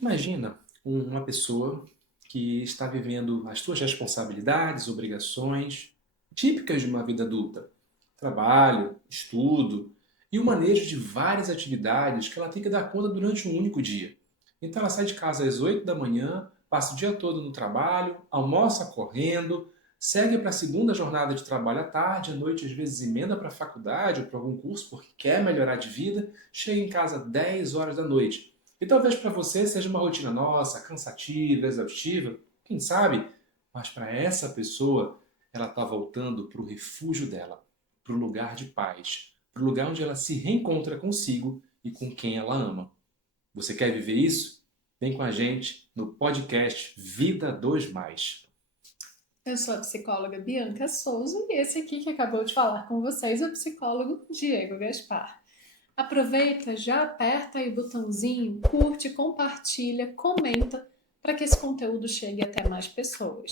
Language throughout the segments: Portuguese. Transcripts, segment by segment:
Imagina uma pessoa que está vivendo as suas responsabilidades, obrigações, típicas de uma vida adulta. Trabalho, estudo e o manejo de várias atividades que ela tem que dar conta durante um único dia. Então ela sai de casa às 8 da manhã, passa o dia todo no trabalho, almoça correndo, segue para a segunda jornada de trabalho à tarde, à noite às vezes emenda para a faculdade ou para algum curso porque quer melhorar de vida, chega em casa 10 horas da noite. E talvez para você seja uma rotina nossa, cansativa, exaustiva, quem sabe? Mas para essa pessoa, ela está voltando para o refúgio dela, para o lugar de paz, para o lugar onde ela se reencontra consigo e com quem ela ama. Você quer viver isso? Vem com a gente no podcast Vida 2 Mais. Eu sou a psicóloga Bianca Souza e esse aqui que acabou de falar com vocês é o psicólogo Diego Gaspar. Aproveita, já aperta aí o botãozinho, curte, compartilha, comenta para que esse conteúdo chegue até mais pessoas.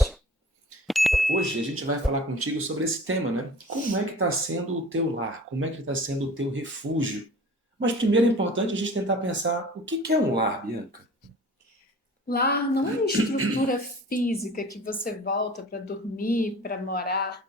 Hoje a gente vai falar contigo sobre esse tema, né? Como é que está sendo o teu lar? Como é que está sendo o teu refúgio? Mas primeiro é importante a gente tentar pensar o que é um lar, Bianca? Lar não é a estrutura física que você volta para dormir, para morar,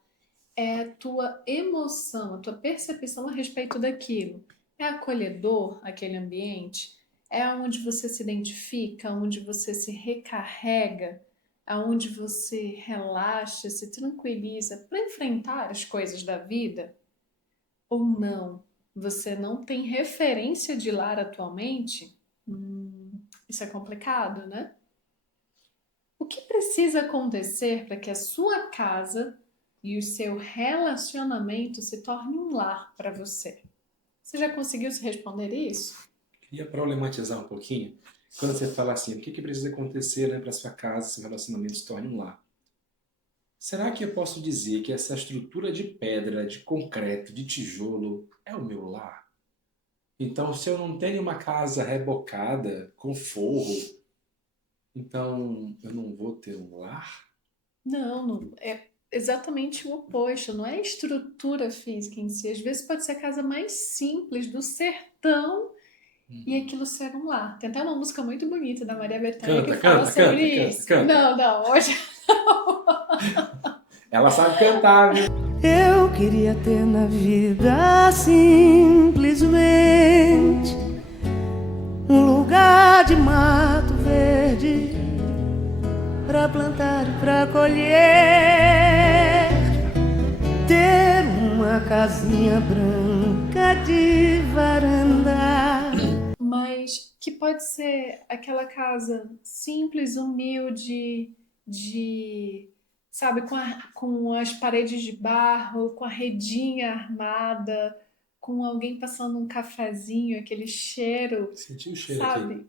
é a tua emoção, a tua percepção a respeito daquilo. É acolhedor aquele ambiente? É onde você se identifica, onde você se recarrega, aonde você relaxa, se tranquiliza para enfrentar as coisas da vida? Ou não? Você não tem referência de lar atualmente? Isso é complicado, né? O que precisa acontecer para que a sua casa e o seu relacionamento se torne um lar para você? Você já conseguiu se responder isso? Queria problematizar um pouquinho. Quando você fala assim, o que precisa acontecer, né, para sua casa, seu relacionamento se torne um lar? Será que eu posso dizer que essa estrutura de pedra, de concreto, de tijolo é o meu lar? Então, se eu não tenho uma casa rebocada, com forro, então eu não vou ter um lar? Não, não, é exatamente o oposto, não é a estrutura física em si. Às vezes pode ser a casa mais simples do sertão e aquilo ser um lar. Tem até uma música muito bonita da Maria Bethânia que Canta, fala canta, sobre canta, canta, isso. canta. Não, não, hoje Ela sabe cantar, viu? Eu queria ter na vida simplesmente um lugar de mato verde pra plantar e pra colher, ter uma casinha branca de varanda. mas que pode ser aquela casa simples, humilde, de, sabe, com as paredes de barro, com a redinha armada, com alguém passando um cafezinho, aquele cheiro, Senti o cheiro aqui. sabe?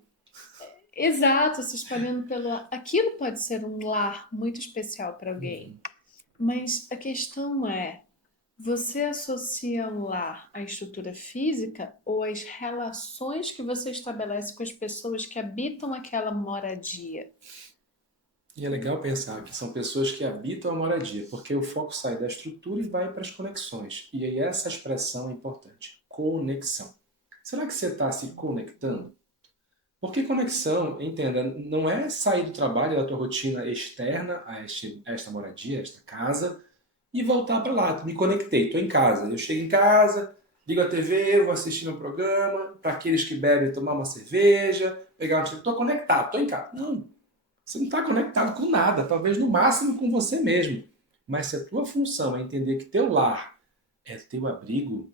Exato, se espalhando pelo ar. Aquilo pode ser um lar muito especial para alguém. Mas a questão é, você associa um lar à estrutura física ou às relações que você estabelece com as pessoas que habitam aquela moradia? E é legal pensar que são pessoas que habitam a moradia, porque o foco sai da estrutura e vai para as conexões. E aí essa expressão é importante, conexão. Será que você está se conectando? Porque conexão, entenda, não é sair do trabalho, da tua rotina externa a esta moradia, a esta casa, e voltar para lá. Me conectei, estou em casa. Eu chego em casa, ligo a TV, vou assistir meu programa, para aqueles que bebem, tomar uma cerveja, pegar um... Estou conectado, estou em casa. Não, você não está conectado com nada, talvez no máximo com você mesmo. Mas se a tua função é entender que teu lar é teu abrigo,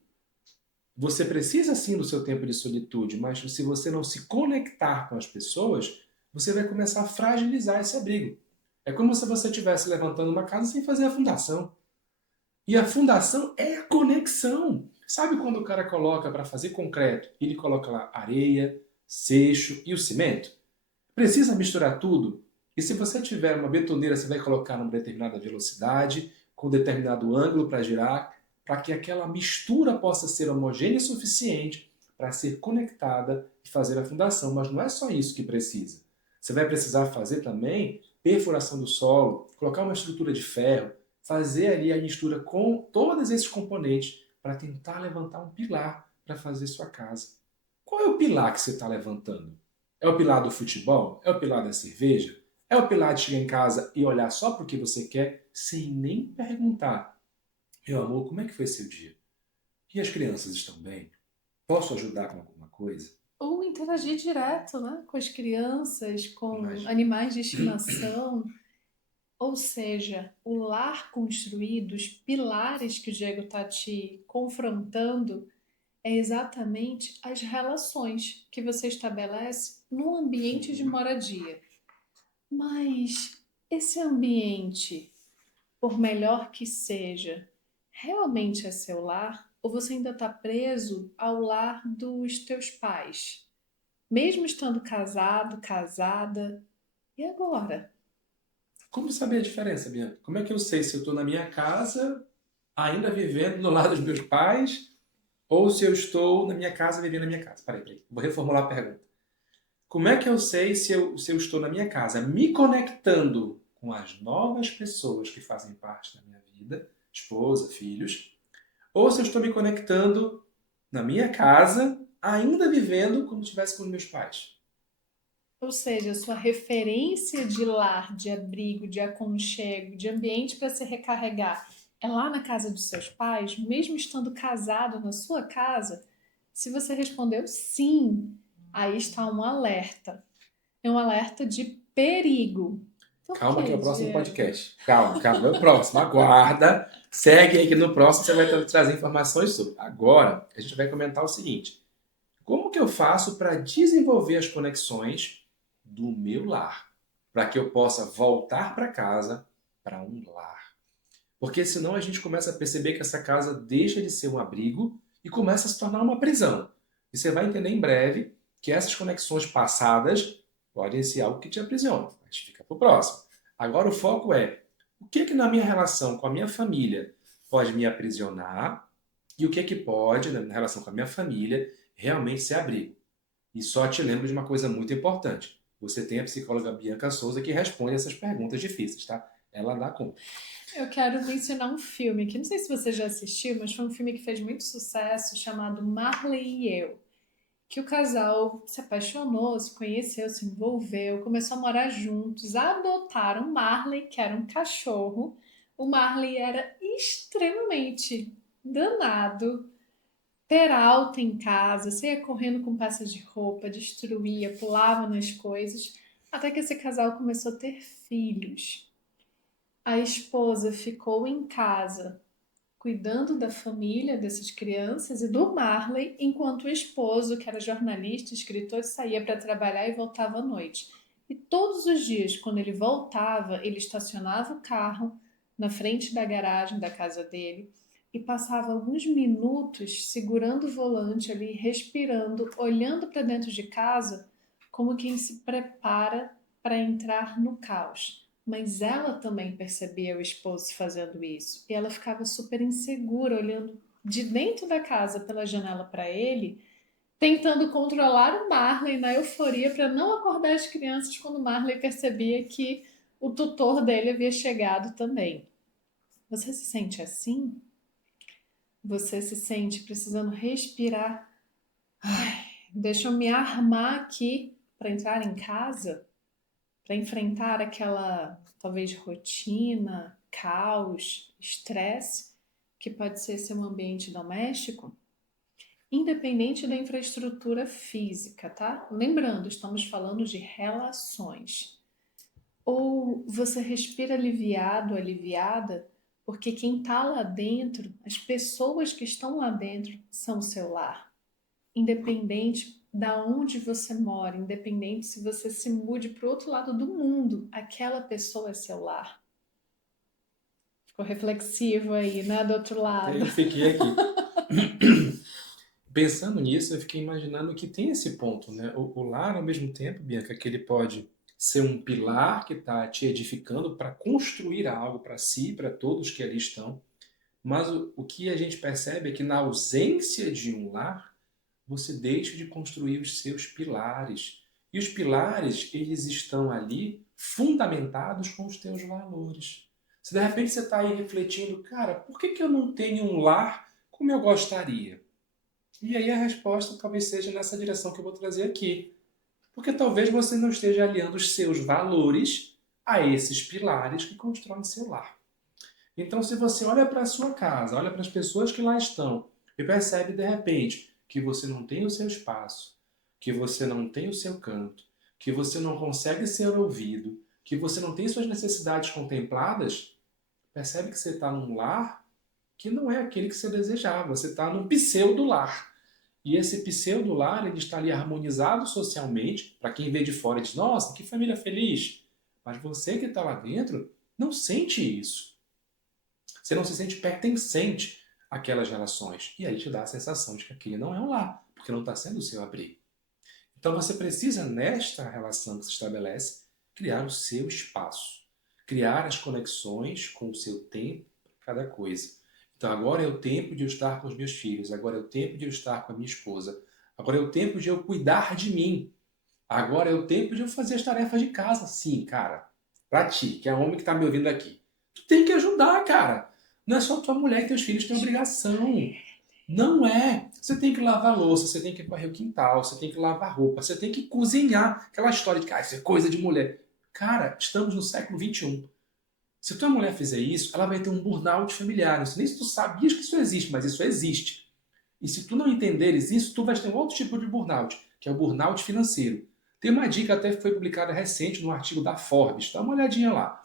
você precisa sim do seu tempo de solitude, mas se você não se conectar com as pessoas, você vai começar a fragilizar esse abrigo. É como se você estivesse levantando uma casa sem fazer a fundação. E a fundação é a conexão. Sabe quando o cara coloca para fazer concreto, ele coloca lá areia, seixo e o cimento? Precisa misturar tudo? E se você tiver uma betoneira, você vai colocar numa determinada velocidade, com determinado ângulo para girar, para que aquela mistura possa ser homogênea o suficiente para ser conectada e fazer a fundação. Mas não é só isso que precisa. Você vai precisar fazer também perfuração do solo, colocar uma estrutura de ferro, fazer ali a mistura com todos esses componentes para tentar levantar um pilar para fazer sua casa. Qual é o pilar que você está levantando? É o pilar do futebol? É o pilar da cerveja? É o pilar de chegar em casa e olhar só para o que você quer, sem nem perguntar: meu amor, como é que foi seu dia? E as crianças estão bem? Posso ajudar com alguma coisa? Ou interagir direto, né, com as crianças, com Imagina. animais de estimação. Ou seja, o lar construído, os pilares que o Diego está te confrontando, é exatamente as relações que você estabelece no ambiente de Uhum. moradia. Mas esse ambiente, por melhor que seja, realmente é seu lar? Ou você ainda está preso ao lar dos teus pais? Mesmo estando casado, casada, e agora? Como saber a diferença, Bianca? Como é que eu sei se eu estou na minha casa, ainda vivendo no lado dos meus pais, ou se eu estou na minha casa, vivendo na minha casa? Peraí. Vou reformular a pergunta. Como é que eu sei se eu estou na minha casa, me conectando com as novas pessoas que fazem parte da minha vida, esposa, filhos, ou se eu estou me conectando na minha casa, ainda vivendo como se estivesse com os meus pais? Ou seja, sua referência de lar, de abrigo, de aconchego, de ambiente para se recarregar é lá na casa dos seus pais, mesmo estando casado na sua casa? Se você respondeu sim, aí está um alerta. É um alerta de perigo. Por Calma que é quê, o próximo Diego? podcast. Calma, é o próximo. Aguarda. Segue aí que no próximo você vai trazer informações sobre. Agora, a gente vai comentar o seguinte. Como que eu faço para desenvolver as conexões do meu lar? Para que eu possa voltar para casa para um lar. Porque senão a gente começa a perceber que essa casa deixa de ser um abrigo e começa a se tornar uma prisão. E você vai entender em breve que essas conexões passadas podem ser algo que te aprisiona. Mas fica para o próximo. Agora o foco é o que na minha relação com a minha família pode me aprisionar e o que pode, na relação com a minha família, realmente ser abrigo. E só te lembro de uma coisa muito importante. Você tem a psicóloga Bianca Souza que responde essas perguntas difíceis, tá? Ela dá conta. Eu quero mencionar um filme que não sei se você já assistiu, mas foi um filme que fez muito sucesso, chamado Marley e Eu. Que o casal se apaixonou, se conheceu, se envolveu, começou a morar juntos, adotaram Marley, que era um cachorro. O Marley era extremamente danado, peralta em casa, saía correndo com peças de roupa, destruía, pulava nas coisas, até que esse casal começou a ter filhos. A esposa ficou em casa cuidando da família dessas crianças e do Marley, enquanto o esposo, que era jornalista, escritor, saía para trabalhar e voltava à noite. E todos os dias, quando ele voltava, ele estacionava o carro na frente da garagem da casa dele e passava alguns minutos segurando o volante ali, respirando, olhando para dentro de casa, como quem se prepara para entrar no caos. Mas ela também percebia o esposo fazendo isso. E ela ficava super insegura, olhando de dentro da casa pela janela para ele, tentando controlar o Marley na euforia para não acordar as crianças quando o Marley percebia que o tutor dele havia chegado também. Você se sente assim? Você se sente precisando respirar? Ai, deixa eu me armar aqui para entrar em casa? Para enfrentar aquela talvez rotina, caos, estresse que pode ser seu ambiente doméstico, independente da infraestrutura física, tá? Lembrando, estamos falando de relações. Ou você respira aliviado, aliviada, porque quem está lá dentro, as pessoas que estão lá dentro são o seu lar. Independente da onde você mora, independente se você se mude para o outro lado do mundo, aquela pessoa é seu lar. Ficou reflexivo aí, né, do outro lado. Eu fiquei aqui. Pensando nisso, eu fiquei imaginando que tem esse ponto, né? O lar, ao mesmo tempo, Bianca, que ele pode ser um pilar que está te edificando para construir algo para si, para todos que ali estão. Mas o que a gente percebe é que na ausência de um lar, você deixa de construir os seus pilares. E os pilares, eles estão ali fundamentados com os teus valores. Se de repente você está aí refletindo, cara, por que eu não tenho um lar como eu gostaria? E aí a resposta talvez seja nessa direção que eu vou trazer aqui. Porque talvez você não esteja alinhando os seus valores a esses pilares que constroem seu lar. Então, se você olha para a sua casa, olha para as pessoas que lá estão e percebe de repente que você não tem o seu espaço, que você não tem o seu canto, que você não consegue ser ouvido, que você não tem suas necessidades contempladas, percebe que você está num lar que não é aquele que você desejava. Você está num pseudo-lar. E esse pseudo-lar, ele está ali harmonizado socialmente. Para quem vê de fora e diz, nossa, que família feliz. Mas você que está lá dentro não sente isso. Você não se sente pertencente àquelas relações. E aí te dá a sensação de que aquele não é um lar, porque não está sendo o seu abrigo. Então você precisa, nesta relação que se estabelece, criar o seu espaço. Criar as conexões com o seu tempo para cada coisa. Então agora é o tempo de eu estar com os meus filhos, agora é o tempo de eu estar com a minha esposa, agora é o tempo de eu cuidar de mim, agora é o tempo de eu fazer as tarefas de casa. Sim, cara, pra ti, que é homem que tá me ouvindo aqui. Tu tem que ajudar, cara. Não é só tua mulher e teus filhos que têm obrigação. Não é. Você tem que lavar a louça, você tem que varrer o quintal, você tem que lavar roupa, você tem que cozinhar. Aquela história de que isso é coisa de mulher. Cara, estamos no século XXI. Se tua mulher fizer isso, ela vai ter um burnout familiar. Não sei nem se tu sabias que isso existe, mas isso existe. E se tu não entenderes isso, tu vai ter um outro tipo de burnout, que é o burnout financeiro. Tem uma dica até que foi publicada recente num artigo da Forbes. Dá uma olhadinha lá.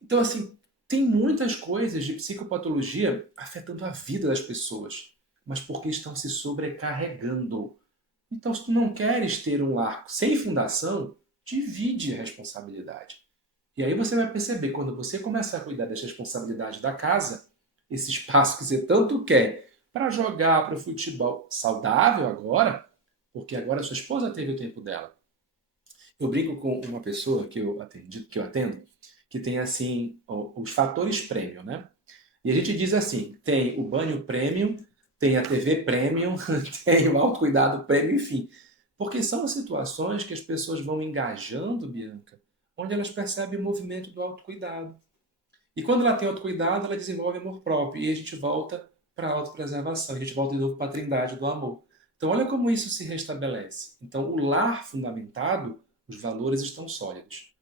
Então, assim, tem muitas coisas de psicopatologia afetando a vida das pessoas, mas porque estão se sobrecarregando. Então, se tu não queres ter um lar sem fundação, divide a responsabilidade. E aí você vai perceber, quando você começar a cuidar das responsabilidades da casa, esse espaço que você tanto quer para jogar para o futebol saudável agora, porque agora a sua esposa teve o tempo dela. Eu brinco com uma pessoa que eu atendo, que tem assim os fatores premium, né? E a gente diz assim, tem o banho premium, tem a TV premium, tem o autocuidado premium, enfim. Porque são situações que as pessoas vão engajando, Bianca, onde elas percebem o movimento do autocuidado. E quando ela tem autocuidado, ela desenvolve amor próprio. E a gente volta para a autopreservação, a gente volta de novo para a trindade do amor. Então olha como isso se restabelece. Então o lar fundamentado, os valores estão sólidos.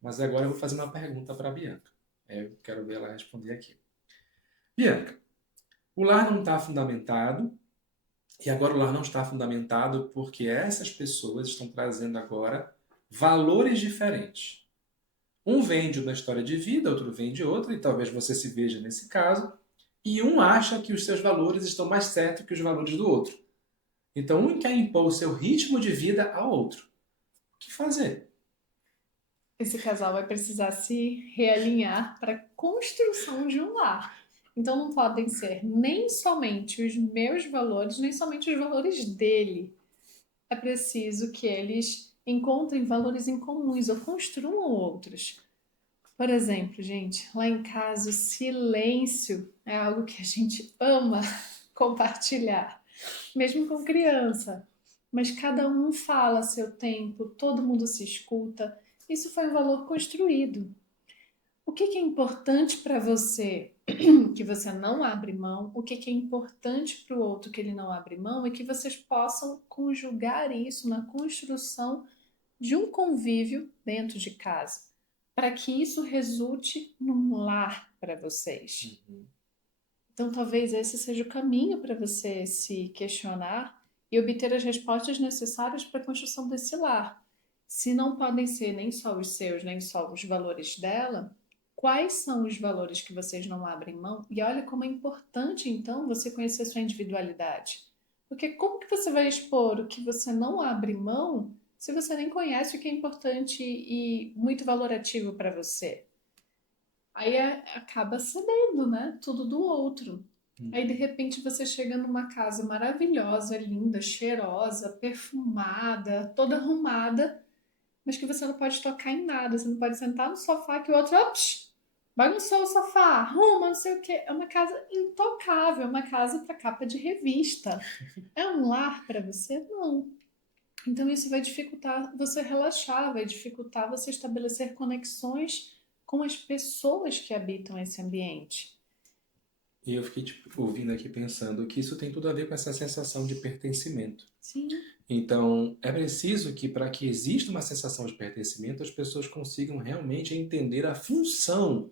Mas agora eu vou fazer uma pergunta para a Bianca. Eu quero ver ela responder aqui. Bianca, o lar não está fundamentado, e agora o lar não está fundamentado porque essas pessoas estão trazendo agora valores diferentes. Um vem de uma história de vida, outro vem de outra, e talvez você se veja nesse caso, e um acha que os seus valores estão mais certos que os valores do outro. Então um quer impor o seu ritmo de vida ao outro. O que fazer? Esse casal vai precisar se realinhar para a construção de um lar. Então não podem ser nem somente os meus valores, nem somente os valores dele. É preciso que eles encontrem valores em comuns ou construam outros. Por exemplo, gente, lá em casa o silêncio é algo que a gente ama compartilhar, mesmo com criança. Mas cada um fala a seu tempo, todo mundo se escuta. Isso foi um valor construído. O que é importante para você que você não abre mão? O que é importante para o outro que ele não abre mão? E que vocês possam conjugar isso na construção de um convívio dentro de casa, para que isso resulte num lar para vocês. Então, talvez esse seja o caminho para você se questionar e obter as respostas necessárias para a construção desse lar. Se não podem ser nem só os seus, nem só os valores dela, quais são os valores que vocês não abrem mão? E olha como é importante, então, você conhecer sua individualidade. Porque como que você vai expor o que você não abre mão se você nem conhece o que é importante e muito valorativo para você? Aí acaba cedendo, né? Tudo do outro. Aí, de repente, você chega numa casa maravilhosa, linda, cheirosa, perfumada, toda arrumada, mas que você não pode tocar em nada. Você não pode sentar no sofá que o outro, ops, bagunçou o sofá, arruma, não sei o quê. É uma casa intocável, é uma casa para capa de revista. É um lar para você? Não. Então, isso vai dificultar você relaxar, vai dificultar você estabelecer conexões com as pessoas que habitam esse ambiente. E eu fiquei ouvindo aqui pensando que isso tem tudo a ver com essa sensação de pertencimento. Sim. Então, é preciso que, para que exista uma sensação de pertencimento, as pessoas consigam realmente entender a função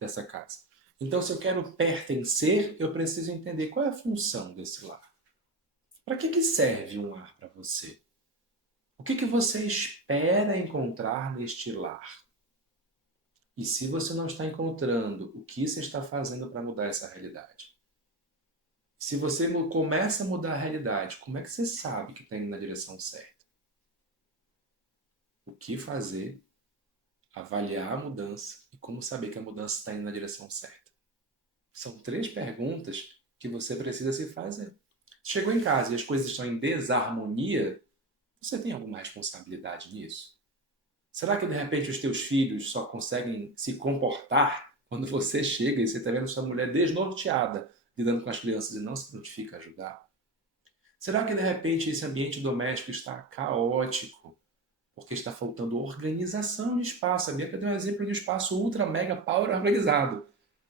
dessa casa. Então, se eu quero pertencer, eu preciso entender qual é a função desse lar. Para que serve um lar para você? O que você espera encontrar neste lar? E se você não está encontrando, o que você está fazendo para mudar essa realidade? Se você começa a mudar a realidade, como é que você sabe que está indo na direção certa? O que fazer, avaliar a mudança e como saber que a mudança está indo na direção certa? São 3 perguntas que você precisa se fazer. Chegou em casa e as coisas estão em desarmonia, você tem alguma responsabilidade nisso? Será que de repente os teus filhos só conseguem se comportar quando você chega e você está vendo sua mulher desnorteada lidando com as crianças e não se prontifica a ajudar? Será que de repente esse ambiente doméstico está caótico porque está faltando organização de espaço? A Bianca deu um exemplo de um espaço ultra, mega, power organizado.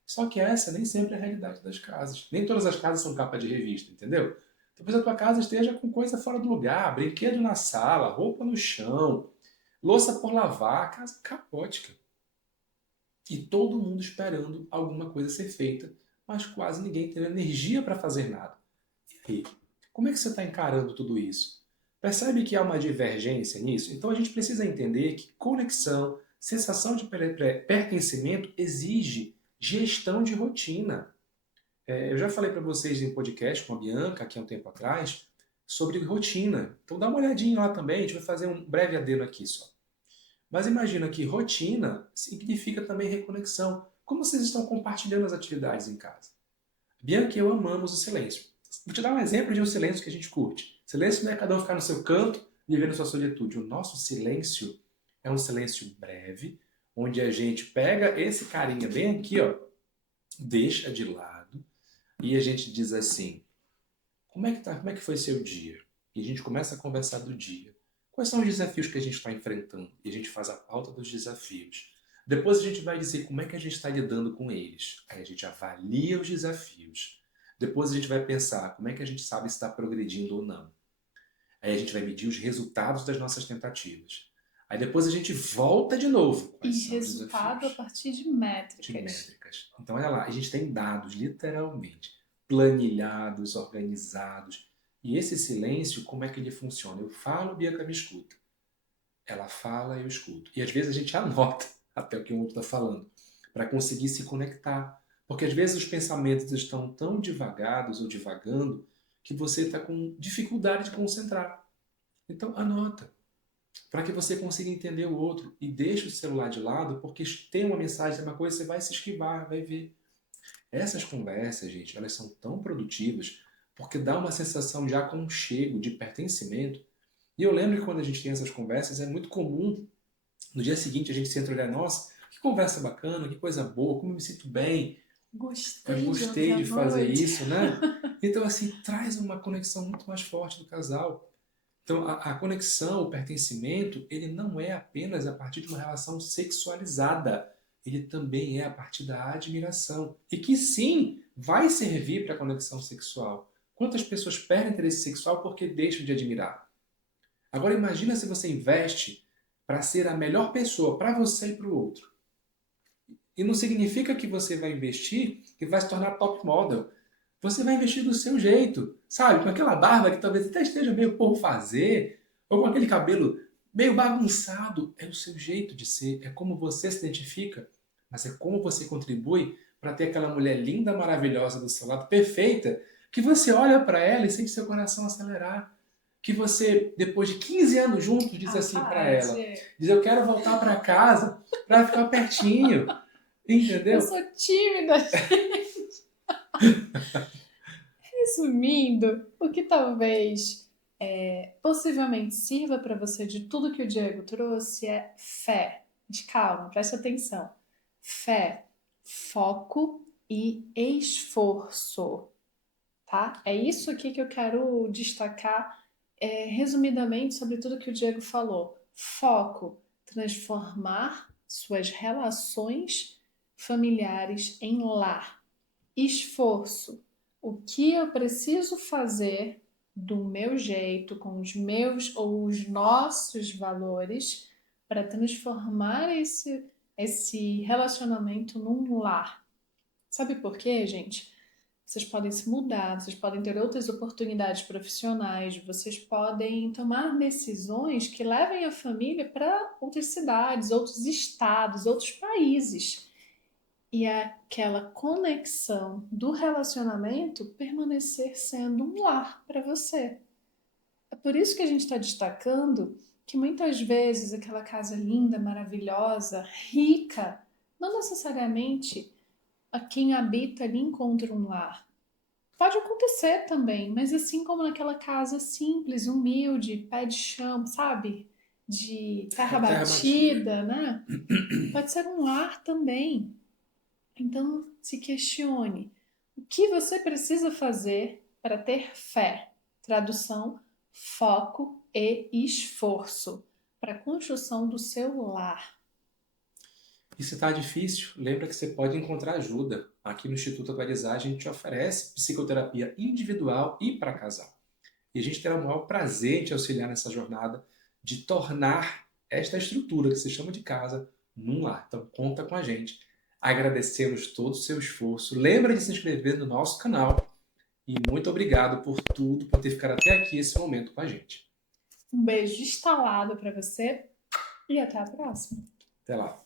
Só que essa nem sempre é a realidade das casas. Nem todas as casas são capa de revista, entendeu? Talvez a tua casa esteja com coisa fora do lugar, brinquedo na sala, roupa no chão, louça por lavar, casa caótica. E todo mundo esperando alguma coisa ser feita, mas quase ninguém tendo energia para fazer nada. E aí, como é que você está encarando tudo isso? Percebe que há uma divergência nisso? Então a gente precisa entender que conexão, sensação de pertencimento exige gestão de rotina. Eu já falei para vocês em podcast com a Bianca, aqui há um tempo atrás, sobre rotina. Então dá uma olhadinha lá também, a gente vai fazer um breve adendo aqui só. Mas imagina que rotina significa também reconexão. Como vocês estão compartilhando as atividades em casa? Bianca e eu amamos o silêncio. Vou te dar um exemplo de um silêncio que a gente curte. Silêncio não é cada um ficar no seu canto, vivendo sua solitude. O nosso silêncio é um silêncio breve, onde a gente pega esse carinha bem aqui, ó, deixa de lado e a gente diz assim: como é que tá? Como é que foi seu dia? E a gente começa a conversar do dia. Quais são os desafios que a gente está enfrentando? E a gente faz a pauta dos desafios. Depois a gente vai dizer como é que a gente está lidando com eles. Aí a gente avalia os desafios. Depois a gente vai pensar como é que a gente sabe se está progredindo ou não. Aí a gente vai medir os resultados das nossas tentativas. Aí depois a gente volta de novo. E Quais são os resultado a desafios? partir de métricas. De métricas. Então, olha lá, a gente tem dados, literalmente, planilhados, organizados. E esse silêncio, como é que ele funciona? Eu falo, Bianca me escuta. Ela fala, eu escuto. E às vezes a gente anota até o que o outro está falando, para conseguir se conectar. Porque às vezes os pensamentos estão tão divagados ou divagando que você está com dificuldade de concentrar. Então, anota, para que você consiga entender o outro. E deixa o celular de lado, porque tem uma mensagem, tem uma coisa, você vai se esquivar, vai ver. Essas conversas, gente, elas são tão produtivas porque dá uma sensação de aconchego, de pertencimento. E eu lembro que quando a gente tem essas conversas, é muito comum, no dia seguinte, a gente senta e olhar, nossa, que conversa bacana, que coisa boa, como eu me sinto bem. Eu gostei de fazer isso, né? Então, assim, traz uma conexão muito mais forte do casal. Então, a conexão, o pertencimento, ele não é apenas a partir de uma relação sexualizada. Ele também é a partir da admiração. E que sim, vai servir para a conexão sexual. Quantas pessoas perdem interesse sexual porque deixam de admirar? Agora imagina se você investe para ser a melhor pessoa para você e para o outro. E não significa que você vai investir e vai se tornar top model. Você vai investir do seu jeito, sabe? Com aquela barba que talvez até esteja meio por fazer, ou com aquele cabelo meio bagunçado. É o seu jeito de ser, é como você se identifica, mas é como você contribui para ter aquela mulher linda, maravilhosa do seu lado, perfeita, que você olha para ela e sente seu coração acelerar. Que você, depois de 15 anos juntos, diz assim para ela, diz, eu quero voltar para casa para ficar pertinho. Entendeu? Eu sou tímida. Resumindo, o que talvez possivelmente sirva para você de tudo que o Diego trouxe é fé. De calma, preste atenção. Fé, foco e esforço. Tá? É isso aqui que eu quero destacar resumidamente sobre tudo que o Diego falou. Foco, transformar suas relações familiares em lar. esforço. O que eu preciso fazer do meu jeito, com os meus ou os nossos valores, para transformar esse relacionamento num lar. Sabe por quê, gente? Vocês podem se mudar, vocês podem ter outras oportunidades profissionais, vocês podem tomar decisões que levem a família para outras cidades, outros estados, outros países. E aquela conexão do relacionamento permanecer sendo um lar para você. É por isso que a gente está destacando que muitas vezes aquela casa linda, maravilhosa, rica, não necessariamente a quem habita ali encontra um lar. Pode acontecer também, mas assim como naquela casa simples, humilde, pé de chão, sabe? De terra batida, né? Pode ser um lar também. Então, se questione. O que você precisa fazer para ter fé? Tradução, foco e esforço para a construção do seu lar. E se está difícil, lembra que você pode encontrar ajuda. Aqui no Instituto Atualizar a gente oferece psicoterapia individual e para casal. E a gente terá o maior prazer em te auxiliar nessa jornada de tornar esta estrutura que se chama de casa num lar. Então conta com a gente. Agradecemos todo o seu esforço. Lembra de se inscrever no nosso canal. E muito obrigado por tudo, por ter ficado até aqui esse momento com a gente. Um beijo instalado para você e até a próxima. Até lá.